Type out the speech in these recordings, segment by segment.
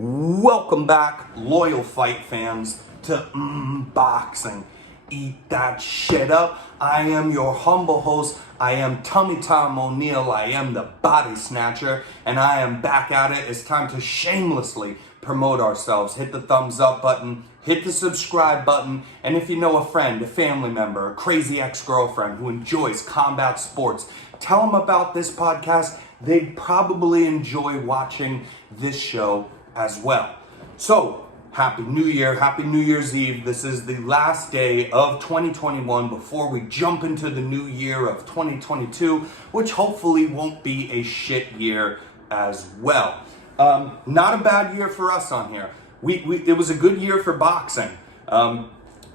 Welcome back, loyal fight fans, to Boxing. Eat that shit up. I am your humble host. I am Tummy Tom O'Neill. I am the body snatcher, and I am back at it. It's time to shamelessly promote ourselves. Hit the thumbs up button, hit the subscribe button, and if you know a friend, a family member, a crazy ex-girlfriend who enjoys combat sports, tell them about this podcast. They'd probably enjoy watching this show as well. So, Happy New Year, Happy New Year's Eve. This is the last day of 2021 before we jump into the new year of 2022, which hopefully won't be a shit year as well. Not a bad year for us on here. It was a good year for boxing.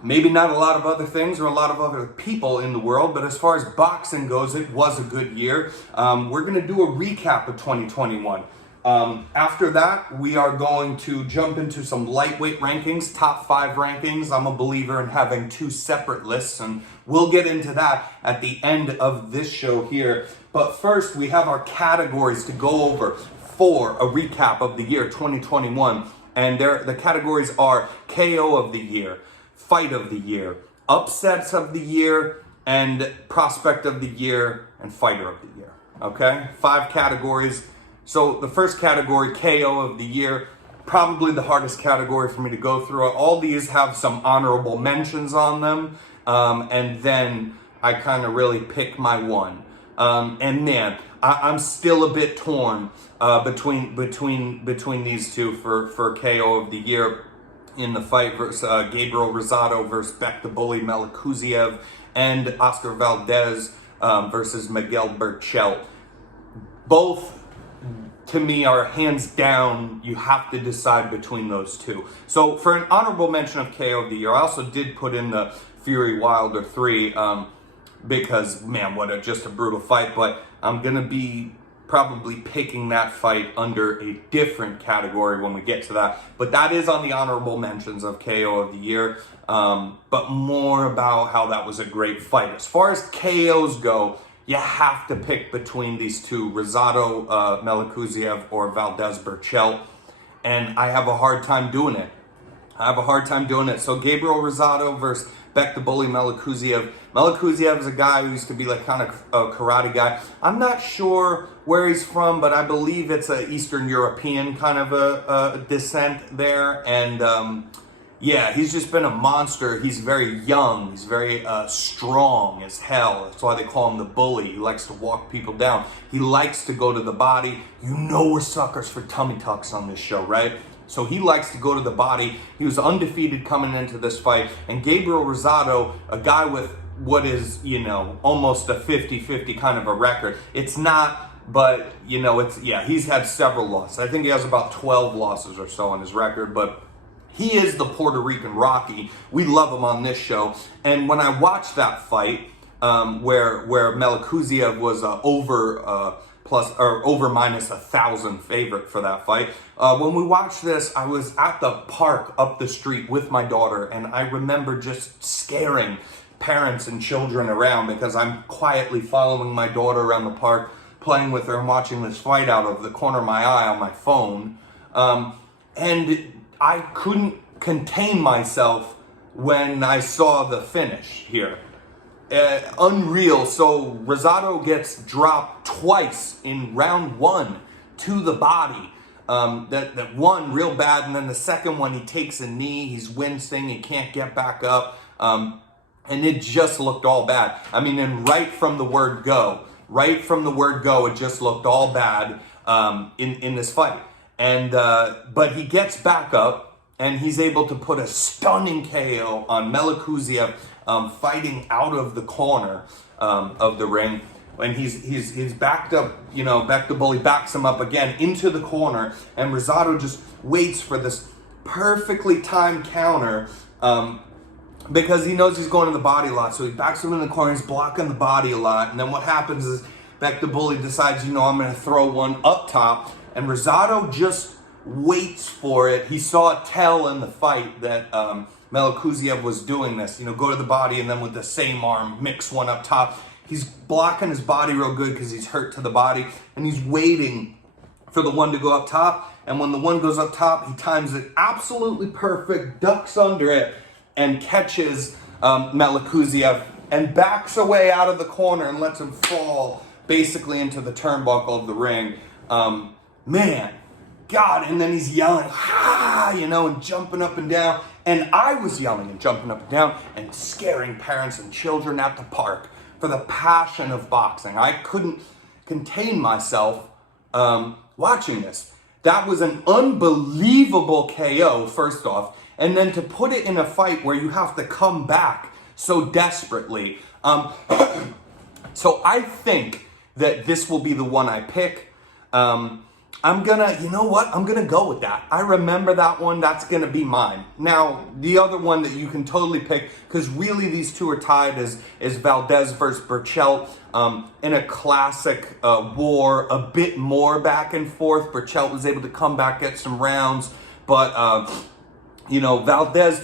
Maybe not a lot of other things or a lot of other people in the world, but as far as boxing goes, it was a good year. We're going to do a recap of 2021. After that, we are going to jump into some lightweight rankings, top 5 rankings. I'm a believer in having 2 separate lists, and we'll get into that at the end of this show here. But first, we have our categories to go over for a recap of the year 2021. And the categories are KO of the year, fight of the year, upsets of the year, and prospect of the year, and fighter of the year. Okay? 5 categories. So the first category, KO of the year, probably the hardest category for me to go through. All these have some honorable mentions on them, and then I kind of really pick my one. And man, I'm still a bit torn between these two for KO of the year in the fight versus Gabriel Rosado versus Beck the Bully Melikuziev, and Oscar Valdez versus Miguel Burchell. Both, to me, are hands down, you have to decide between those two. So for an honorable mention of KO of the year, I also did put in the Fury Wilder 3 because, man, just a brutal fight. But I'm going to be probably picking that fight under a different category when we get to that. But that is on the honorable mentions of KO of the year. But more about how that was a great fight. As far as KOs go, you have to pick between these two, Rosado Melikuziev or Valdez Burchell, and I have a hard time doing it. So Gabriel Rosado versus Beck the Bully Melikuziev. Melikuziev is a guy who used to be like kind of a karate guy. I'm not sure where he's from, but I believe it's an Eastern European kind of a descent there, and yeah, he's just been a monster. He's very young. He's very strong as hell. That's why they call him the bully. He likes to walk people down. He likes to go to the body. You know we're suckers for tummy tucks on this show, right? So he likes to go to the body. He was undefeated coming into this fight. And Gabriel Rosado, a guy with what is, almost a 50-50 kind of a record. It's not, but, he's had several losses. I think he has about 12 losses or so on his record, but he is the Puerto Rican Rocky. We love him on this show. And when I watched that fight, where Melikuziev was over minus 1,000 favorite for that fight, when we watched this, I was at the park up the street with my daughter, and I remember just scaring parents and children around because I'm quietly following my daughter around the park, playing with her and watching this fight out of the corner of my eye on my phone. And I couldn't contain myself when I saw the finish here. Unreal. So Rosado gets dropped twice in round 1 to the body. That one real bad, and then the second one he takes a knee, he's wincing, he can't get back up, and it just looked all bad. I mean, and right from the word go, it just looked all bad in this fight. And but he gets back up, and he's able to put a stunning KO on Melikuziev, fighting out of the corner of the ring. When he's backed up, Beck the Bully backs him up again into the corner, and Rosado just waits for this perfectly timed counter because he knows he's going to the body a lot. So he backs him in the corner, he's blocking the body a lot, and then what happens is Beck the Bully decides, I'm going to throw one up top. And Rosado just waits for it. He saw a tell in the fight that Melikuziev was doing this. Go to the body and then with the same arm, mix one up top. He's blocking his body real good because he's hurt to the body. And he's waiting for the one to go up top. And when the one goes up top, he times it absolutely perfect, ducks under it, and catches Melikuziev and backs away out of the corner and lets him fall basically into the turnbuckle of the ring. Man, God, and then he's yelling, ha, you know, and jumping up and down. And I was yelling and jumping up and down and scaring parents and children at the park for the passion of boxing. I couldn't contain myself watching this. That was an unbelievable KO, first off. And then to put it in a fight where you have to come back so desperately. So I think that this will be the one I pick. I'm gonna, you know what? I'm gonna go with that. I remember that one. That's gonna be mine. Now, the other one that you can totally pick, because really these two are tied, is Valdez versus Burchell in a classic war, a bit more back and forth. Burchell was able to come back, get some rounds, but you know, Valdez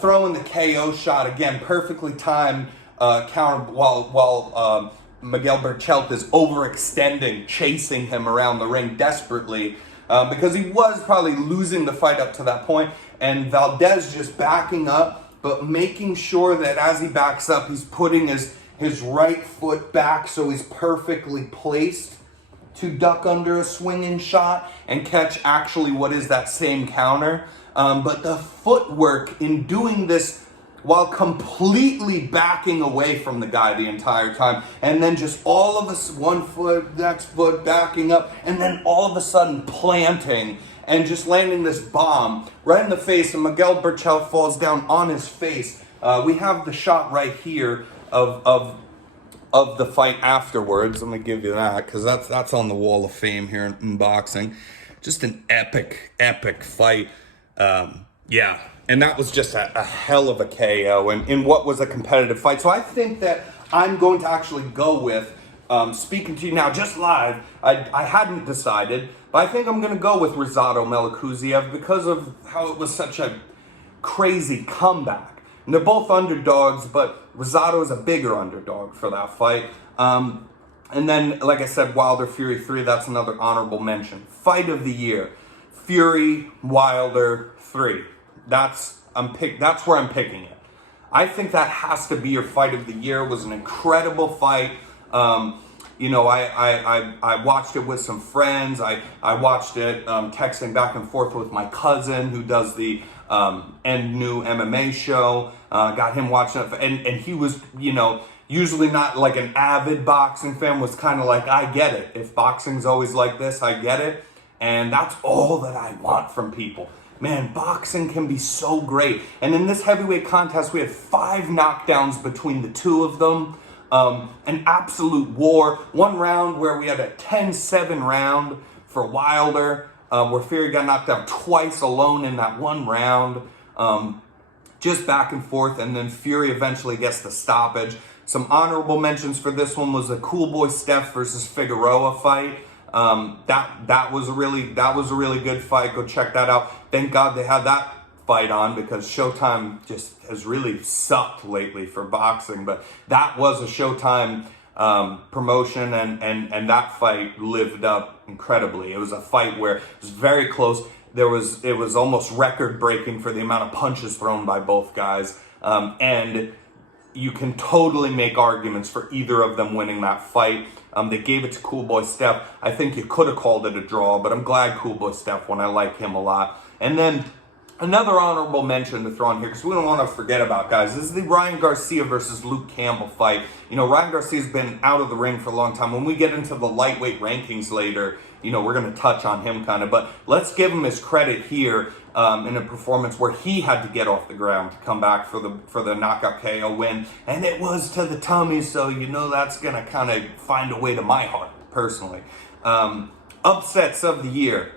throwing the KO shot again, perfectly timed counter while Miguel Burchell is overextending, chasing him around the ring desperately because he was probably losing the fight up to that point, and Valdez just backing up, but making sure that as he backs up, he's putting his right foot back so he's perfectly placed to duck under a swinging shot and catch actually what is that same counter. But the footwork in doing this while completely backing away from the guy the entire time, and then just all of us, one foot, next foot, backing up, and then all of a sudden planting and just landing this bomb right in the face, and Miguel Burchell falls down on his face. We have the shot right here of the fight afterwards. I'm gonna give you that because that's on the wall of fame here in boxing. Just an epic fight. Yeah. And that was just a hell of a KO in what was a competitive fight. So I think that I'm going to actually go with, speaking to you now just live, I hadn't decided, but I think I'm going to go with Rosado Melikuziev because of how it was such a crazy comeback. And they're both underdogs, but Rosado is a bigger underdog for that fight. And then, like I said, Wilder Fury 3, that's another honorable mention. Fight of the year, Fury Wilder 3. That's where I'm picking it. I think that has to be your fight of the year. It was an incredible fight. You know, I watched it with some friends. I watched it texting back and forth with my cousin who does the End New MMA show. Got him watching it, and he was, you know, usually not like an avid boxing fan, was kind of like, I get it. If boxing's always like this, I get it. And that's all that I want from people. Man, boxing can be so great. And in this heavyweight contest, we had 5 knockdowns between the two of them. An absolute war. One round where we had a 10-7 round for Wilder, where Fury got knocked out twice alone in that one round. Just back and forth, and then Fury eventually gets the stoppage. Some honorable mentions for this one was the Cool Boy Steph versus Figueroa fight. That was a really good fight. Go check that out. Thank God they had that fight on because Showtime just has really sucked lately for boxing. But that was a Showtime promotion, and that fight lived up incredibly. It was a fight where it was very close. It was almost record breaking for the amount of punches thrown by both guys, and you can totally make arguments for either of them winning that fight. They gave it to Cool Boy Steph. I think you could have called it a draw, but I'm glad Cool Boy Steph won. I like him a lot. And then another honorable mention to throw in here, because we don't want to forget about, guys, this is the Ryan Garcia versus Luke Campbell fight. You know, Ryan Garcia's been out of the ring for a long time. When we get into the lightweight rankings later, you know, we're going to touch on him kind of. But let's give him his credit here in a performance where he had to get off the ground to come back for the knockout KO win. And it was to the tummy, so you know that's going to kind of find a way to my heart, personally. Upsets of the year.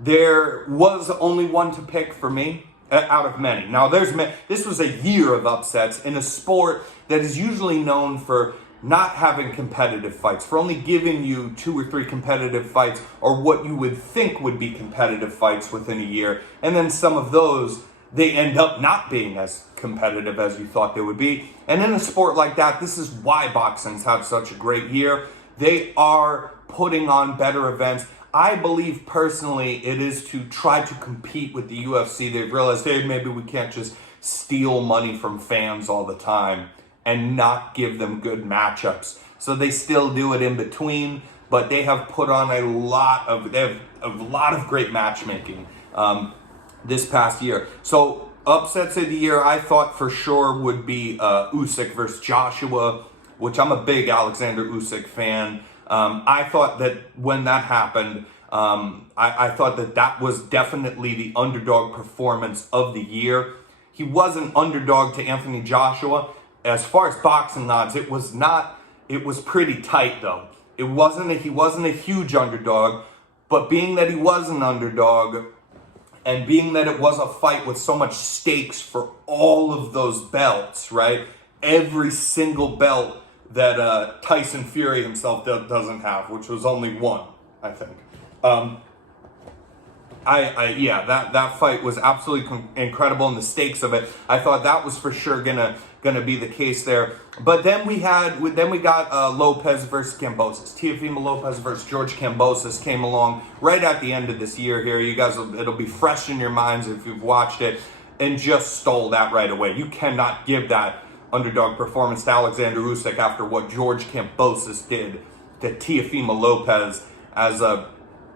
There was only one to pick for me out of many. Now, this was a year of upsets in a sport that is usually known for not having competitive fights, for only giving you 2 or 3 competitive fights, or what you would think would be competitive fights within a year. And then some of those, they end up not being as competitive as you thought they would be. And in a sport like that, this is why boxing's had such a great year. They are putting on better events. I believe personally it is to try to compete with the UFC. They've realized, hey, maybe we can't just steal money from fans all the time and not give them good matchups. So they still do it in between, but they have put on a lot of great matchmaking this past year. So upsets of the year, I thought for sure would be Usyk versus Joshua, which I'm a big Alexander Usyk fan. I thought that when that happened, I thought that was definitely the underdog performance of the year. He was an underdog to Anthony Joshua. As far as boxing odds, it was not. It was pretty tight though. He wasn't a huge underdog, but being that he was an underdog, and being that it was a fight with so much stakes for all of those belts, right? Every single belt that Tyson Fury himself doesn't have, which was only one, I think. That fight was absolutely incredible, and the stakes of it, I thought that was for sure gonna be the case there. But then we got Lopez versus Cambosis. Teofimo Lopez versus George Cambosis came along right at the end of this year here. You guys, it'll be fresh in your minds if you've watched it, and just stole that right away. You cannot give that underdog performance to Alexander Usyk after what George Cambosis did to Teofimo Lopez as a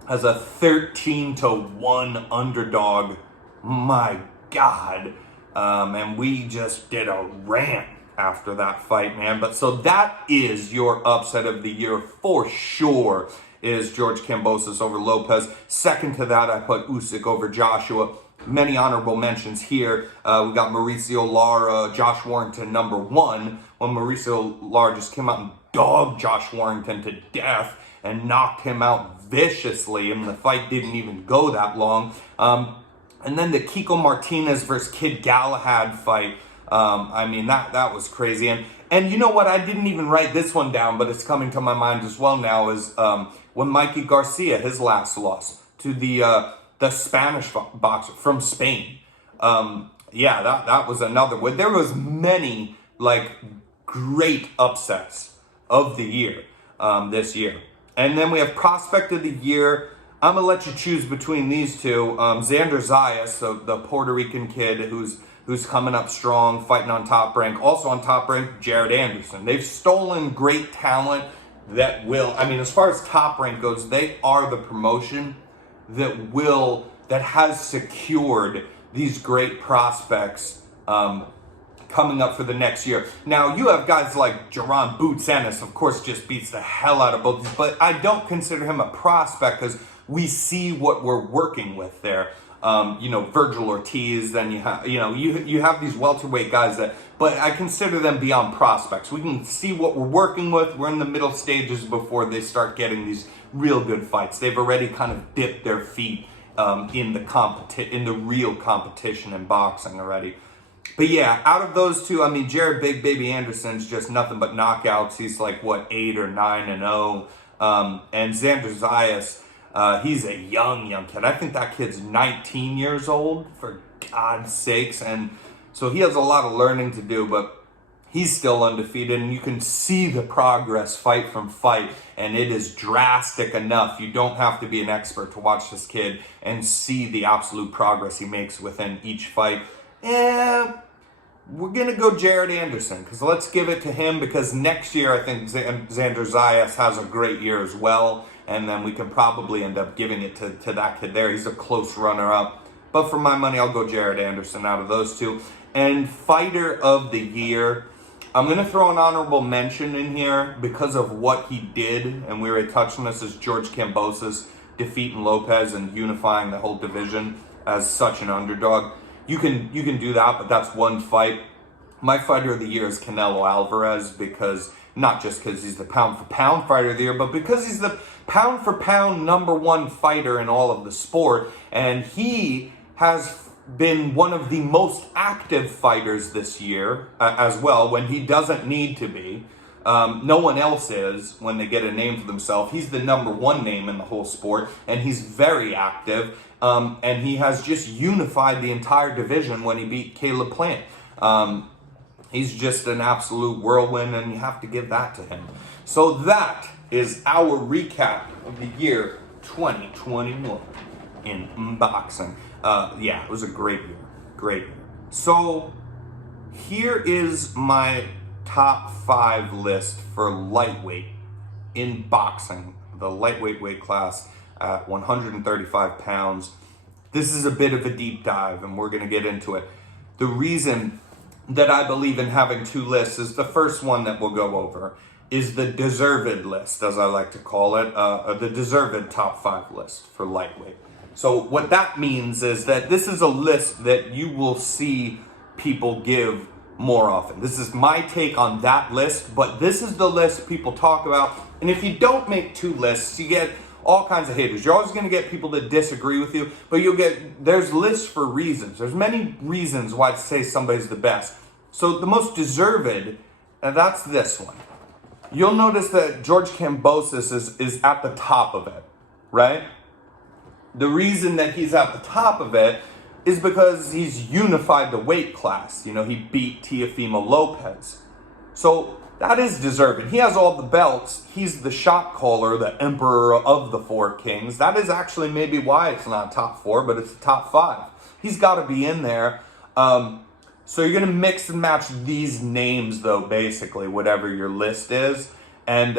13-1 underdog. My God. And we just did a rant after that fight, man. But so that is your upset of the year for sure, is George Cambosis over Lopez. Second to that, I put Usyk over Joshua. Many honorable mentions here. We got Mauricio Lara, Josh Warrington number 1, when Mauricio Lara just came out and dogged Josh Warrington to death and knocked him out viciously, and the fight didn't even go that long. And then the Kiko Martinez versus Kid Galahad fight. That was crazy. And you know what? I didn't even write this one down, but it's coming to my mind as well now, is when Mikey Garcia, his last loss to the Spanish boxer from Spain. That was another one. There was many great upsets of the year this year. And then we have prospect of the year. I'm gonna let you choose between these two. Xander Zayas, the Puerto Rican kid who's coming up strong, fighting on Top Rank. Also on Top Rank, Jared Anderson. They've stolen great talent that will, as far as Top Rank goes, they are the promotion that has secured these great prospects coming up for the next year. Now, you have guys like Jaron Boots Ennis, of course, just beats the hell out of both these, but I don't consider him a prospect because we see what we're working with there. Virgil Ortiz, then you have these welterweight guys but I consider them beyond prospects. We can see what we're working with. We're in the middle stages before they start getting these real good fights. They've already kind of dipped their feet in the real competition in boxing already. But yeah, out of those two, Jared Big Baby Anderson's just nothing but knockouts. He's 8 or 9-0. And Xander Zayas, he's a young kid. I think that kid's 19 years old, for God's sakes. And so he has a lot of learning to do, but he's still undefeated. And you can see the progress fight from fight. And it is drastic enough. You don't have to be an expert to watch this kid and see the absolute progress he makes within each fight. We're going to go Jared Anderson, because let's give it to him, because next year I think Xander Zayas has a great year as well, and then we can probably end up giving it to that kid there. He's a close runner-up. But for my money, I'll go Jared Anderson out of those two. And fighter of the year, I'm going to throw an honorable mention in here because of what he did, and we already touched on this, is George Cambosis defeating Lopez and unifying the whole division as such an underdog. You can do that, but that's one fight. My fighter of the year is Canelo Alvarez, because not just because he's the pound-for-pound fighter of the year, but because he's the pound-for-pound #1 fighter in all of the sport, and he has been one of the most active fighters this year as well, when he doesn't need to be. No one else is when they get a name for themselves. He's the #1 name in the whole sport, and he's very active. And he has just unified the entire division when he beat Caleb Plant. He's just an absolute whirlwind, and you have to give that to him. So that is our recap of the year 2021 in boxing. Yeah, it was a great year. Great year. So here is my top 5 list for lightweight in boxing, the lightweight weight class at 135 pounds. This is a bit of a deep dive, and we're going to get into it. The reason that I believe in having 2 lists is the first one that we'll go over is the deserved list, as I like to call it, the deserved top 5 list for lightweight. So what that means is that this is a list that you will see people give more often. This is my take on that list, but this is the list people talk about. And if you don't make 2 lists, you get all kinds of haters. You're always going to get people that disagree with you, but there's lists for reasons. There's many reasons why to say somebody's the best. So the most deserved, and that's this one. You'll notice that George Cambosis is at the top of it, right? The reason that he's at the top of it is because he's unified the weight class. You know, he beat Teofimo Lopez. So that is deserving. He has all the belts. He's the shot caller, the emperor of the 4 kings. That is actually maybe why it's not top 4, but it's the top 5. He's got to be in there. So you're going to mix and match these names, though, basically, whatever your list is. And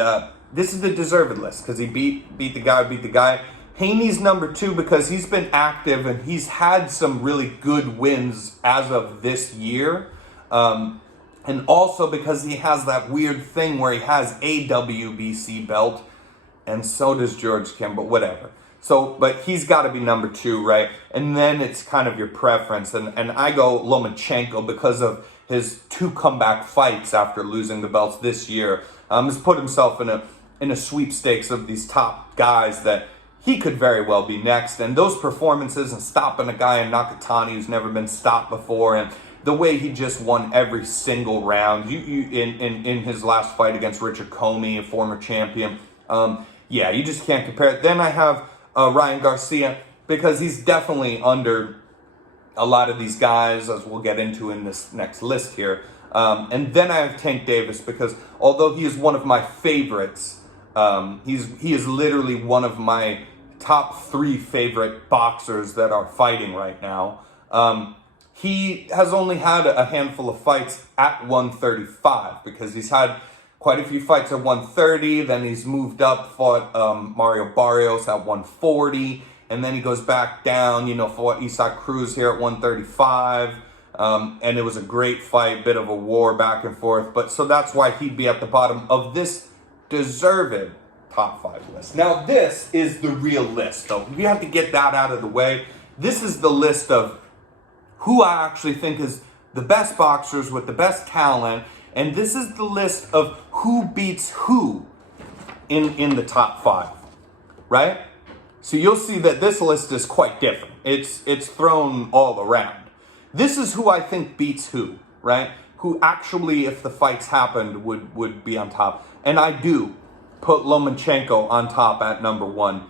this is the deserved list because he beat the guy. Haney's number 2 because he's been active and he's had some really good wins as of this year. And also because he has that weird thing where he has a WBC belt, and so does George Campbell, whatever. So, but he's got to be number 2, right? And then it's kind of your preference. And I go Lomachenko because of his 2 comeback fights after losing the belts this year. Has put himself in a sweepstakes of these top guys that he could very well be next. And those performances and stopping a guy in Nakatani who's never been stopped before, and the way he just won every single round in his last fight against Richard Comey, a former champion. Yeah, you just can't compare it. Then I have Ryan Garcia because he's definitely under a lot of these guys, as we'll get into in this next list here. And then I have Tank Davis because although he is one of my favorites, he is literally one of my top 3 favorite boxers that are fighting right now. He has only had a handful of fights at 135 because he's had quite a few fights at 130. Then he's moved up, fought Mario Barrios at 140. And then he goes back down, fought Isaac Cruz here at 135. And it was a great fight, bit of a war back and forth. But so that's why he'd be at the bottom of this deserved top 5 list. Now, this is the real list, though. We have to get that out of the way. This is the list of who I actually think is the best boxers with the best talent. And this is the list of who beats who in the top 5, right? So you'll see that this list is quite different. It's thrown all around. This is who I think beats who, right? Who actually, if the fights happened, would be on top. And I do put Lomachenko on top at number 1.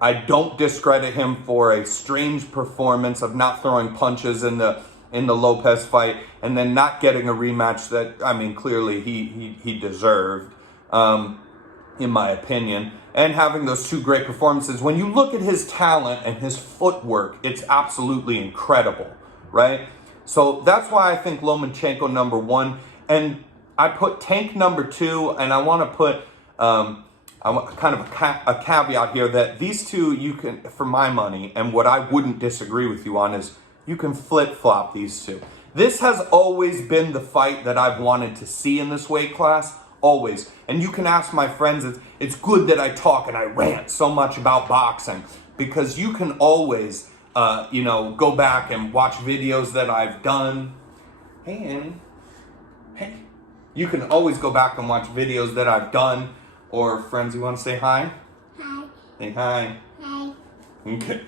I don't discredit him for a strange performance of not throwing punches in the Lopez fight and then not getting a rematch that, I mean, clearly he deserved, in my opinion. And having those 2 great performances. When you look at his talent and his footwork, it's absolutely incredible, right? So that's why I think Lomachenko number 1. And I put Tank number 2, and I want to put kind of a caveat here that these 2 you can, for my money, and what I wouldn't disagree with you on is you can flip-flop these 2. This has always been the fight that I've wanted to see in this weight class, always. And you can ask my friends, it's good that I talk and I rant so much about boxing because you can always, go back and watch videos that I've done. Hey, Annie. Hey. You can always go back and watch videos that I've done. Or friends, you want to say hi? Hi. Say hi. Hi. Okay.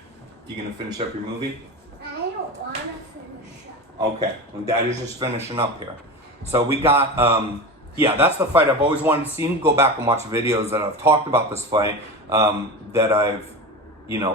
You gonna finish up your movie? I don't want to finish up. Okay. Well, Daddy's just finishing up here. So we got, that's the fight I've always wanted to see. Go back and watch videos that I've talked about this fight. That I've,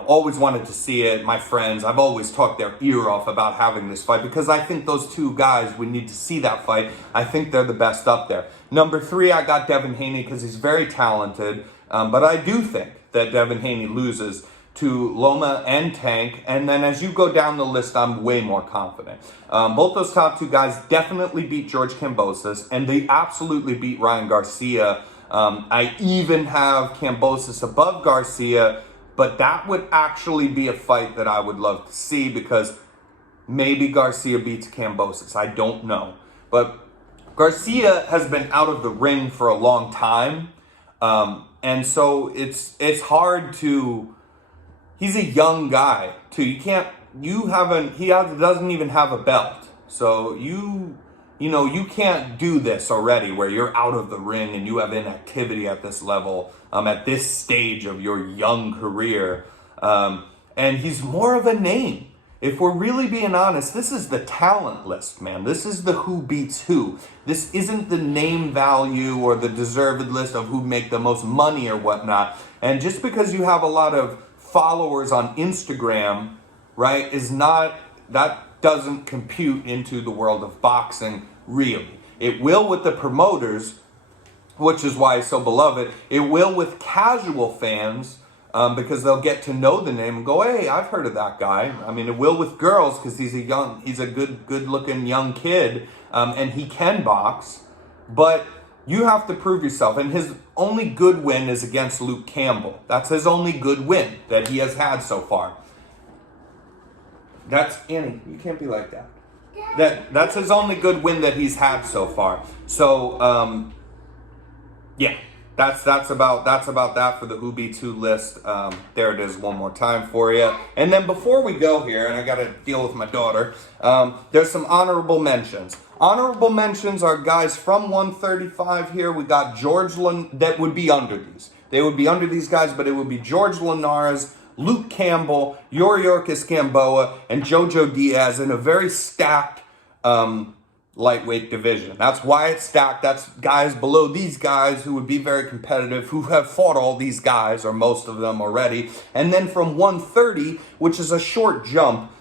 always wanted to see it. My friends, I've always talked their ear off about having this fight because I think those 2 guys, we need to see that fight. I think they're the best up there. Number 3, I got Devin Haney because he's very talented. But I do think that Devin Haney loses to Loma and Tank. And then as you go down the list, I'm way more confident. Both those top two guys definitely beat George Cambosis, and they absolutely beat Ryan Garcia. I even have Cambosis above Garcia, but that would actually be a fight that I would love to see, because maybe Garcia beats Cambosis. I don't know. But Garcia has been out of the ring for a long time. And so it's hard to... He's a young guy, too. He doesn't even have a belt. So you can't do this already where you're out of the ring and you have inactivity at this level, at this stage of your young career. And he's more of a name. If we're really being honest, this is the talent list, man. This is the who beats who. This isn't the name value or the deserved list of who make the most money or whatnot. And just because you have a lot of followers on Instagram, right, that doesn't compute into the world of boxing, really. It will with the promoters, which is why it's so beloved. It will with casual fans, because they'll get to know the name and go, hey, I've heard of that guy. I mean, it will with girls, because he's a good-looking young kid, and he can box. But you have to prove yourself, and his only good win is against Luke Campbell. That's his only good win that he has had so far. Annie, you can't be like that. That's his only good win that he's had so far. So, yeah, that's about that for the Who Beats Who list. There it is one more time for you. And then before we go here, and I got to deal with my daughter, there's some honorable mentions. Honorable mentions are guys from 135 here. We got that would be under these. They would be under these guys, but it would be George Linares, Luke Campbell, Yuriorkis Gamboa, and Jojo Diaz in a very stacked lightweight division. That's why it's stacked. That's guys below these guys who would be very competitive, who have fought all these guys, or most of them already. And then from 130, which is a short jump,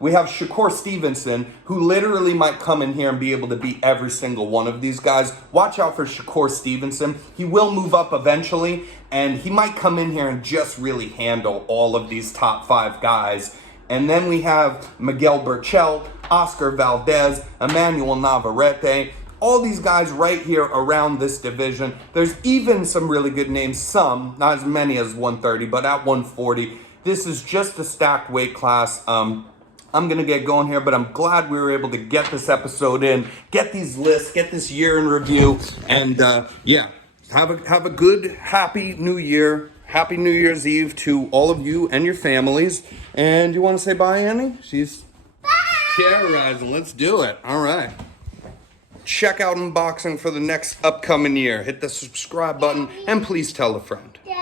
we have Shakur Stevenson, who literally might come in here and be able to beat every single one of these guys. Watch out for Shakur Stevenson. He will move up eventually, and he might come in here and just really handle all of these top 5 guys. And then we have Miguel Burchell, Oscar Valdez, Emmanuel Navarrete, all these guys right here around this division. There's even some really good names, some, not as many as 130, but at 140. This is just a stacked weight class. I'm going to get going here, but I'm glad we were able to get this episode in, get these lists, get this year in review, and yeah, have a good, happy New Year. Happy New Year's Eve to all of you and your families. And you want to say bye, Annie? She's terrorizing. Let's do it. All right. Check out unboxing for the next upcoming year. Hit the subscribe button and please tell a friend.